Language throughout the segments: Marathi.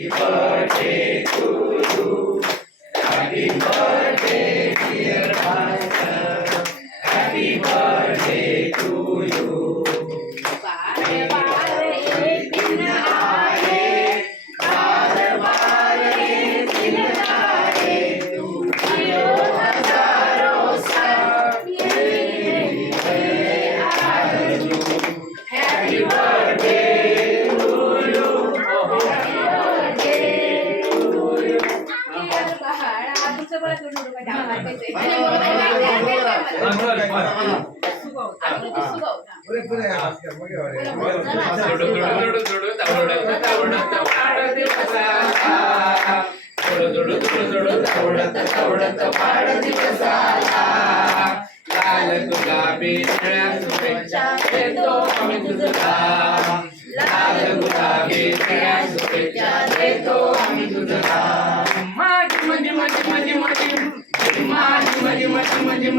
Happy birthday to you. Happy birthday, dear Master. Happy birthday. लाल गुलाबी निळ्या शुभेच्छा देतो आम्ही तुझला लाल गुलाबी निळ्या शुभेच्छा देतो आम्ही तुझला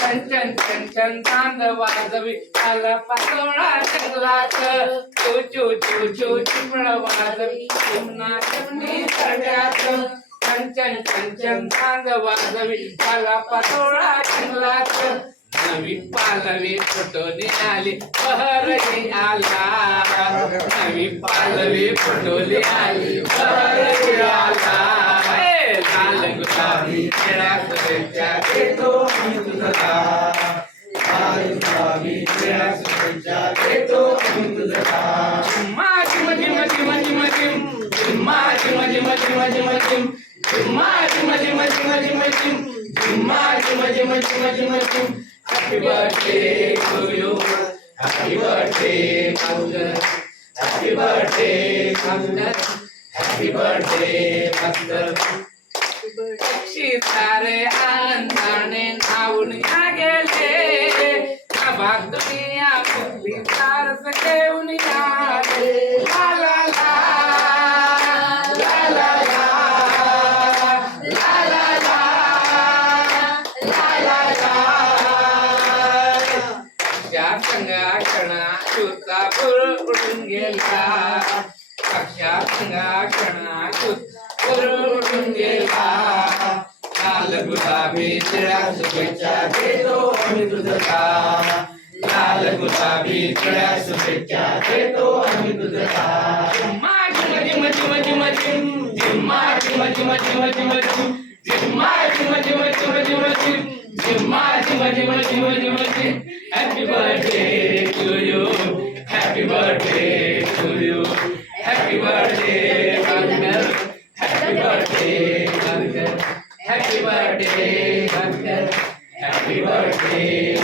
कंचन कंचन चांद वाजवी आला पातोळा जंगलात चू चू चू चू चिमण वाजवी चिमणा चिमणी करड्यात कंचन कंचन चांद वाजवी आला पातोळा जंगलात नवी पालवी फुटोनी आली बहरही आला नवी पालवी फुटोली आली बहरही आला आम्ही तुझ्या शुभेच्छा देतो आम्ही तुझा झिम्मा झिम झिम झिम झिम झिम झिम्मा झिम झिम झिम झिम झिम झिम्मा झिम झिम झिम झिम झिम झिम्मा झिम झिम झिम झिम झिम happy birthday to you happy birthday माऊलर happy birthday माऊलर हॅपी बर्थडे माऊलर सारे आनंदाने नावून घ्या दुनिया कुठली सारस घेऊन आले ला ला ला ला ला ला ला ला ला ला ला ला तुझा उडून गेला पक्षा संघाक्षणा उडून गेला लाल गुलाबी तिळा सुखेच्या देतो आम्ही तुझा बिचल्या शुभेच्छा देतो आम्ही तुझा जिम्मा जिम जिम जिम जिम जिम्मा जिम जिम जिम जिम जिम जिम्मा जिम जिम जिम जिम जिम जिम्मा जिम gym birthday to you birthday to you birthday uncle birthday uncle happy birthday uncle birthday